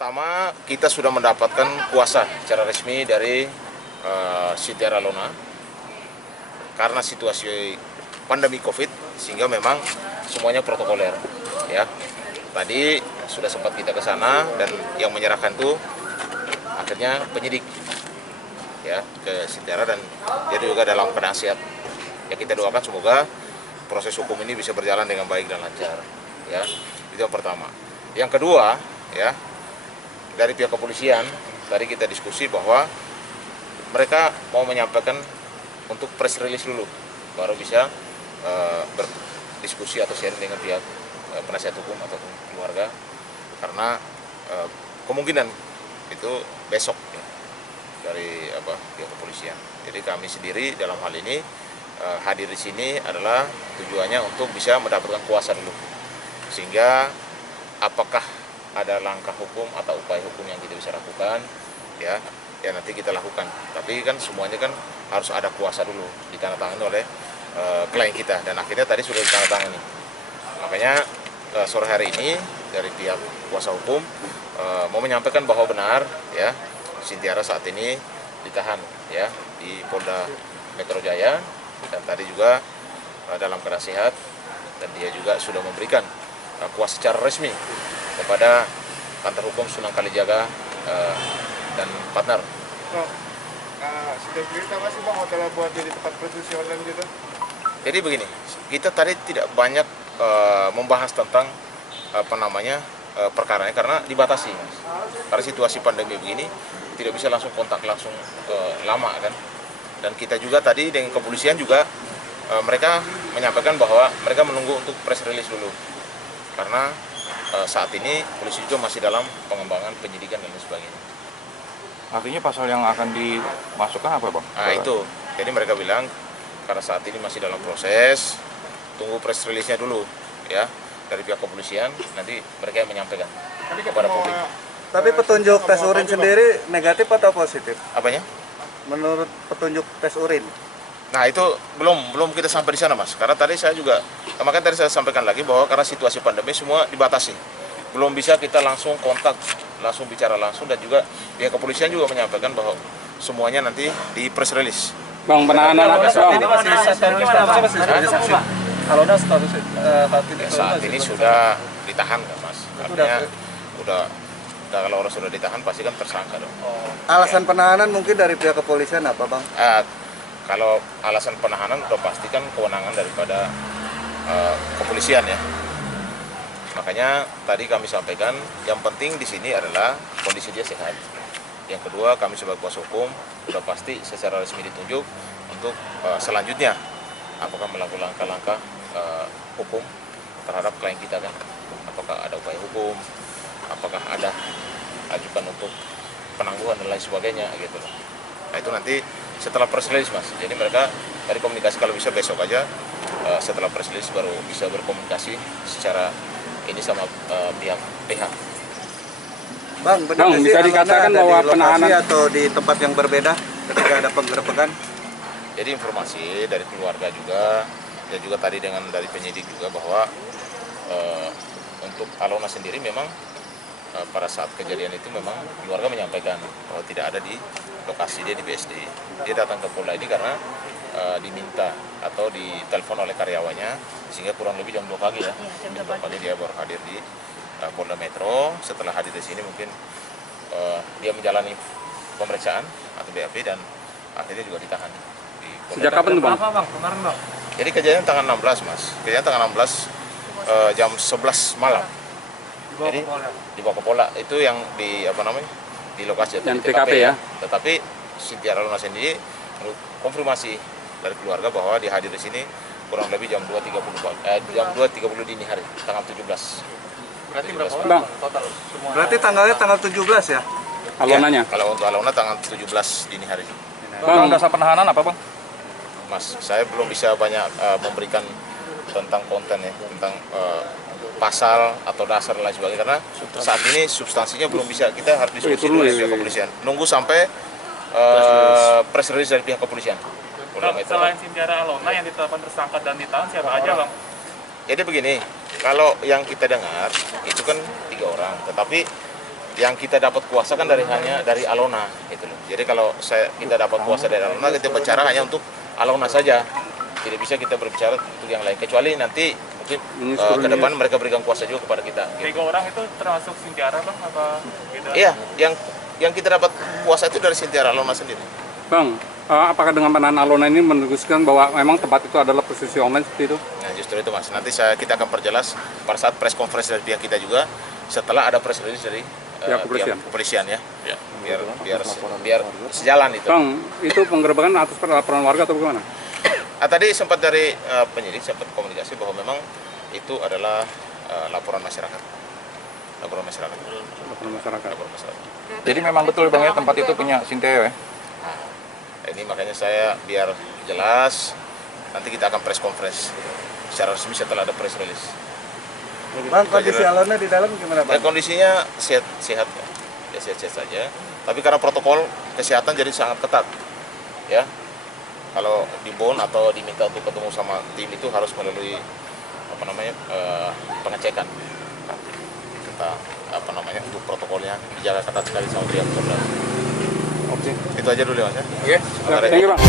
pertama, kita sudah mendapatkan kuasa secara resmi dari Cynthia Rallona karena situasi pandemi COVID, sehingga memang semuanya protokoler. Ya, tadi sudah sempat kita ke sana dan yang menyerahkan itu akhirnya penyidik, ya, ke Cynthia, dan dia juga dalam keadaan sehat. Ya, kita doakan semoga proses hukum ini bisa berjalan dengan baik dan lancar. Ya, itu yang pertama. Yang kedua, ya, dari pihak kepolisian tadi kita diskusi bahwa mereka mau menyampaikan untuk press release dulu, baru bisa berdiskusi atau sharing dengan pihak penasihat hukum atau keluarga, karena kemungkinan itu besok, ya, dari pihak kepolisian. Jadi kami sendiri dalam hal ini hadir di sini adalah tujuannya untuk bisa mendapatkan kuasa dulu, sehingga apakah ada langkah hukum atau upaya hukum yang kita bisa lakukan, ya nanti kita lakukan. Tapi kan semuanya kan harus ada kuasa dulu, ditandatangani oleh klien kita, dan akhirnya tadi sudah ditandatangani. Makanya sore hari ini dari pihak kuasa hukum mau menyampaikan bahwa benar, ya, Cynthia saat ini ditahan, ya, di Polda Metro Jaya, dan tadi juga dalam keadaan sehat, dan dia juga sudah memberikan kuasa secara resmi kepada kantor hukum Sunan Kalijaga dan partner. Sudah cerita nggak sih Bang hotel buat jadi tempat prostitusi online gitu? Jadi begini, kita tadi tidak banyak membahas tentang perkaranya karena dibatasi, Mas. Karena situasi pandemi begini tidak bisa langsung kontak langsung lama kan. Dan kita juga tadi dengan kepolisian juga mereka menyampaikan bahwa mereka menunggu untuk press release dulu, karena saat ini polisi juga masih dalam pengembangan penyidikan dan lain sebagainya. Artinya pasal yang akan dimasukkan apa, Bang? Nah itu, jadi mereka bilang karena saat ini masih dalam proses, tunggu press release-nya dulu, ya, dari pihak kepolisian, nanti mereka yang menyampaikan kepada publik. Tapi petunjuk tes urin sendiri negatif atau positif? Apanya? Menurut petunjuk tes urin? Nah itu belum kita sampai di sana, Mas, karena tadi saya juga, makanya tadi saya sampaikan lagi bahwa karena situasi pandemi semua dibatasi, belum bisa kita langsung kontak, langsung bicara langsung, dan juga pihak kepolisian juga menyampaikan bahwa semuanya nanti di press release. Bang, penahanan apa, Bang? Saat ini sudah ditahan kan, Mas, artinya udah kalau orang sudah ditahan pasti kan tersangka dong. Alasan penahanan mungkin dari pihak kepolisian apa, Bang? Kalau alasan penahanan udah pasti kan kewenangan daripada kepolisian, ya. Makanya tadi kami sampaikan yang penting di sini adalah kondisi dia sehat. Yang kedua, kami sebagai kuasa hukum udah pasti secara resmi ditunjuk untuk selanjutnya apakah melakukan langkah-langkah hukum terhadap klien kita kan. Apakah ada upaya hukum, apakah ada ajukan untuk penangguhan dan lain sebagainya gitu. Nah itu nanti setelah press release, Mas. Jadi mereka dari komunikasi kalau bisa besok aja setelah press release baru bisa berkomunikasi secara ini sama pihak PH. Bang, benar Bang, bisa dikatakan bahwa di lokasi penahanan atau di tempat yang berbeda ketika ada penggerbekan? Jadi informasi dari keluarga juga, dan juga tadi dari penyidik juga bahwa untuk Alona sendiri memang pada saat kejadian itu memang keluarga menyampaikan bahwa tidak ada di lokasi dia di BSD. Dia datang ke Polda ini karena diminta atau ditelepon oleh karyawannya, sehingga kurang lebih jam 2 pagi, ya. Jam 2 pagi dia baru hadir di Polda Metro. Setelah hadir di sini mungkin dia menjalani pemeriksaan atau BAP dan akhirnya juga ditahan di Polda. sejak kapan tuh, Bang? Kemarin Bang? Jadi kejadian tanggal 16, Mas. Kejadian tanggal 16 jam 11 malam. Jadi dibawa ke Polda itu yang di di lokasi atau Yang di TKP, ya. Tetapi Cynthia Rallona sendiri konfirmasi dari keluarga bahwa dia hadir di sini kurang lebih jam 2.30 jam 2.30 dini hari tanggal 17. Berarti berapa Bang. orang total semua? Berarti tanggalnya tanggal 17 ya? Alonanya. Ya, kalau untuk Alona tanggal 17 dini hari. Bang, dasar penahanan apa, Bang? Mas, saya belum bisa banyak memberikan tentang konten, ya, tentang pasal atau dasar dan lain sebagainya, karena saat ini substansinya belum bisa, kita harus diskusi dulu dengan pihak kepolisian. Nunggu sampai press release dari pihak kepolisian. Selain Cynthia Rallona yang ditetapkan tersangka dan ditahan siapa aja, Bang? Jadi begini, kalau yang kita dengar itu kan 3 orang, tetapi yang kita dapat kuasa kan hanya dari Alona gitu loh. Jadi kalau kita dapat kuasa dari Alona, kita bicara hanya untuk Alona saja. Tidak bisa kita berbicara untuk yang lain, kecuali nanti mungkin ke depan mereka berikan kuasa juga kepada kita. Gitu. 3 orang itu termasuk Sintiara bang apa beda? Iya, yang kita dapat kuasa itu dari Sintiara Alona sendiri. Bang, apakah dengan penahanan Alona ini menegaskan bahwa memang tempat itu adalah prostitusi online seperti itu? Nah justru itu Mas, nanti kita akan perjelas pada saat press conference dari pihak kita juga setelah ada press release dari Pihak kepolisian ya. Biar sejalan itu. Bang, itu penggerebekan atas laporan warga atau bagaimana? Tadi sempat dari penyidik sempat komunikasi bahwa memang itu adalah laporan masyarakat. Laporan masyarakat. Laporan masyarakat. Jadi memang betul Bang ya tempat itu punya Sinteo ya? Ini makanya saya biar jelas nanti kita akan press conference secara resmi setelah ada press release. Bang, kondisi Alona di dalam gimana Ya, Bang? kondisinya sehat ya sehat-sehat saja. Tapi karena protokol kesehatan jadi sangat ketat, ya. Kalau di bond atau diminta untuk ketemu sama tim itu harus melalui pengecekan. Kita untuk protokolnya dijaga ketat sekali sama pihak kepolisian. Oke. Itu aja dulu ya Mas ya. Oke. Thank you, Bang.